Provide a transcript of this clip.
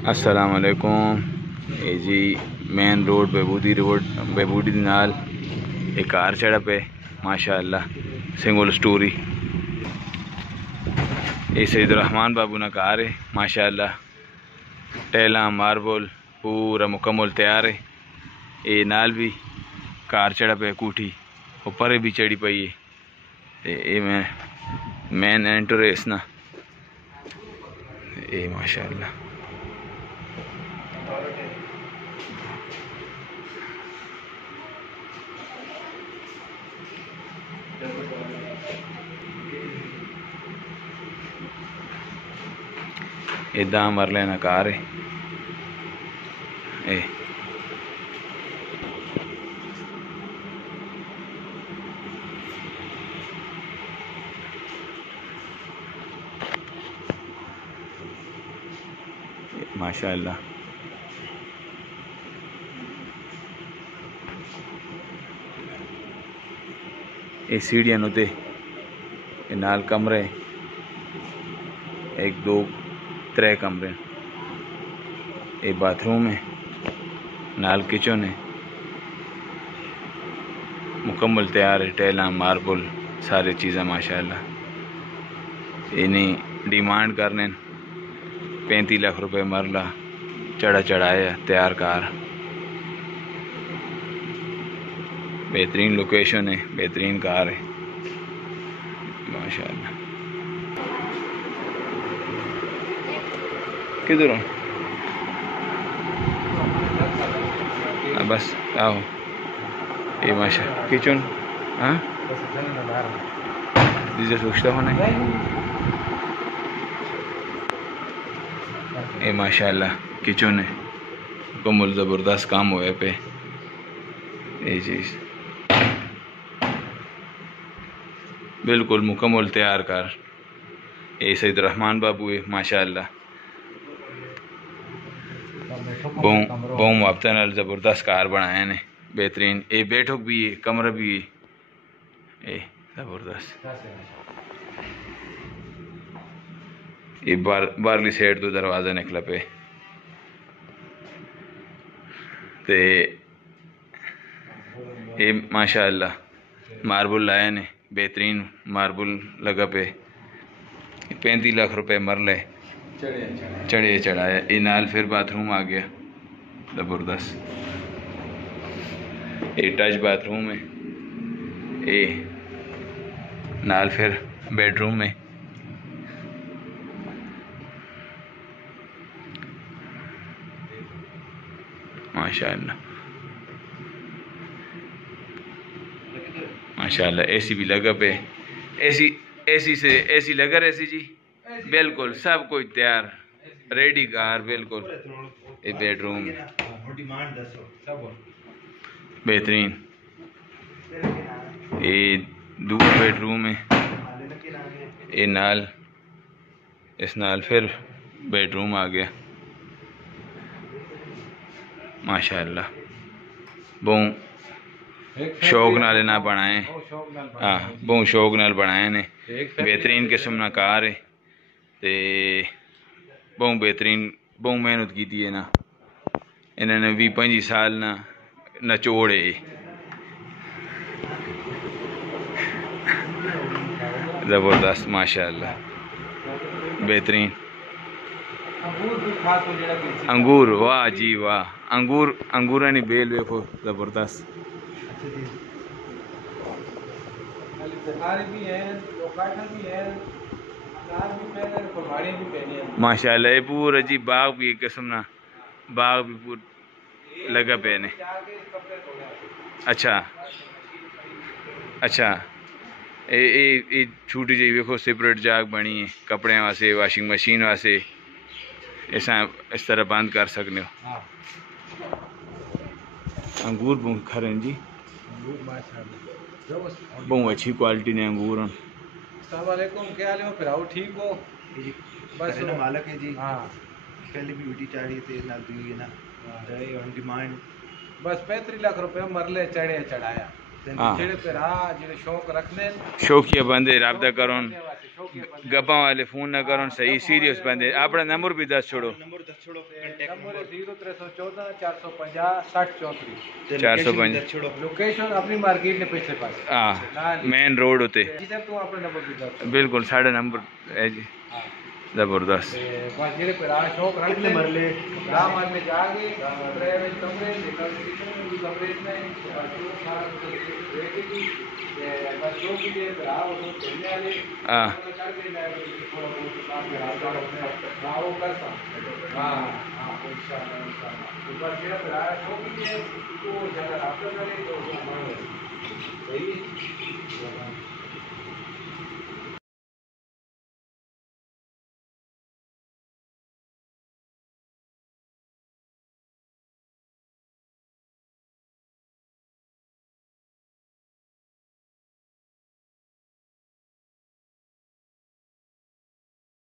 अस्सलाम वालेकुम। ये जी मेन रोड बेबूदी नाल एक कार चढ़ा पे माशाअल्लाह सिंगल स्टोरी। ये सईदुर्रहमान बाबू ना कार है माशाअल्लाह। टेला मार्बल पूरा मुकम्मल तैयार है। ये नाल भी कार चढ़ा पे कूठी ऊपर भी चढ़ी पई है। ये मेन एंटर है इसना। ये माशाअल्लाह इदा मर लेना कार है। माशाअल्लाह ये सीढ़ियां उते नाल कमरे 1 2 3 कमरे। ये बाथरूम है नाल किचन है मुकम्मल तैयार है। टेला मार्बल सारी चीज़ें माशाअल्लाह। इन्हें डिमांड करने 35 लाख रुपए मरला चढ़ाया तैयार कार। बेहतरीन लोकेशन है, बेहतरीन कार है माशाअल्लाह। किधर हो? बस आओ। ये माशा किचन हाँ जिसे सोचता होना। ये माशाअल्लाह किचन है मुकम्मल ज़बरदस्त काम हुए पे। ये चीज़ बिल्कुल मुकम्मल तैयार कार। ये सईदुर्रहमान बाबू है माशाअल्लाह। बहु मुआवजा नाल ज़बरदस्त कार बनाए ने बेहतरीन। ये बैठक भी है कमरा भी है ज़बरदस्त। ये बारली साइड तो दरवाज़ा निकला पे ते ये माशाअल्लाह मार्बल लाए ने बेहतरीन मार्बल लगा पे 35 लाख रुपए मरले चढ़ाया। ये नाल फिर बाथरूम आ गया ज़बरदस्त। ये टच बाथरूम है। ये नाल फिर बेडरूम है। माशाअल्लाह माशाअल्लाह। एसी भी लगा पे। एसी लगा एसी जी बिल्कुल सब कुछ तैयार रेडी कार बिल्कुल। ये बेडरूम बेहतरीन। ये दूसरा बेडरूम है। ये नाल इस नाल फिर बेडरूम आ गया माशाअल्लाह। बहु शौक नाल ना बनाए। हाँ बहु शौक नाल बनाए ने बेहतरीन किस्म ना कार है ते बहु बेहतरीन बहु मेहनत की है ना। इन्होंने 20-25 साल ना नचोड़ है ज़बरदस्त माशाअल्लाह बेहतरीन। अंगूर वाह जी वाह। अंगूर ने बेल देखो ज़बरदस्त। माशाअल्लाह ये पूरा जी बाग भी किस्म ना बाग भी पूरा लगा पे ने। अच्छा अच्छा ये छोटी जी देखो सेपरेट जाग बनी है कपड़े वास्ते वाशिंग मशीन वास्ते। इस तरह बंद कर सकते हो। अंगूर बहुत खरे जी बहुत अच्छी क्वालिटी ने अंगूर। अस्सलाम वालेकुम क्या हाल है फिर ठीक हो? बस मालक है जी। हाँ पहले भी वीडियो चाड़ी थे ना ना डिमांड बस 35 लाख रुपए मरले चढ़ाया। हाँ जेड़े भरा जेड़े शौक रखने शौकिया बंदे रबता करो शौकिया बंदे गप्पा वाले फोन ना करो सही सीरियस बंदे अपना नंबर भी दस छोड़ो नंबर 0314 450 60 450 लोकेशन अपनी मार्केट ने पिछले पास हाँ मेन रोड होते तू अपने नंबर भी दस बिल्कुल साढ़े नंबर है जी जबरदस्त बस जेड़े भरा शौक रखने मरले राम मरले जाके प्राइवेट कमरे कमरे में बस शौक के लिए भरा वो खेलने वाले हाँ वो करता हाँ हाँ इंशाल्लाह बस जेड़ा भरा शौक के लिए तो ज्यादा रास्ता करे तो सही है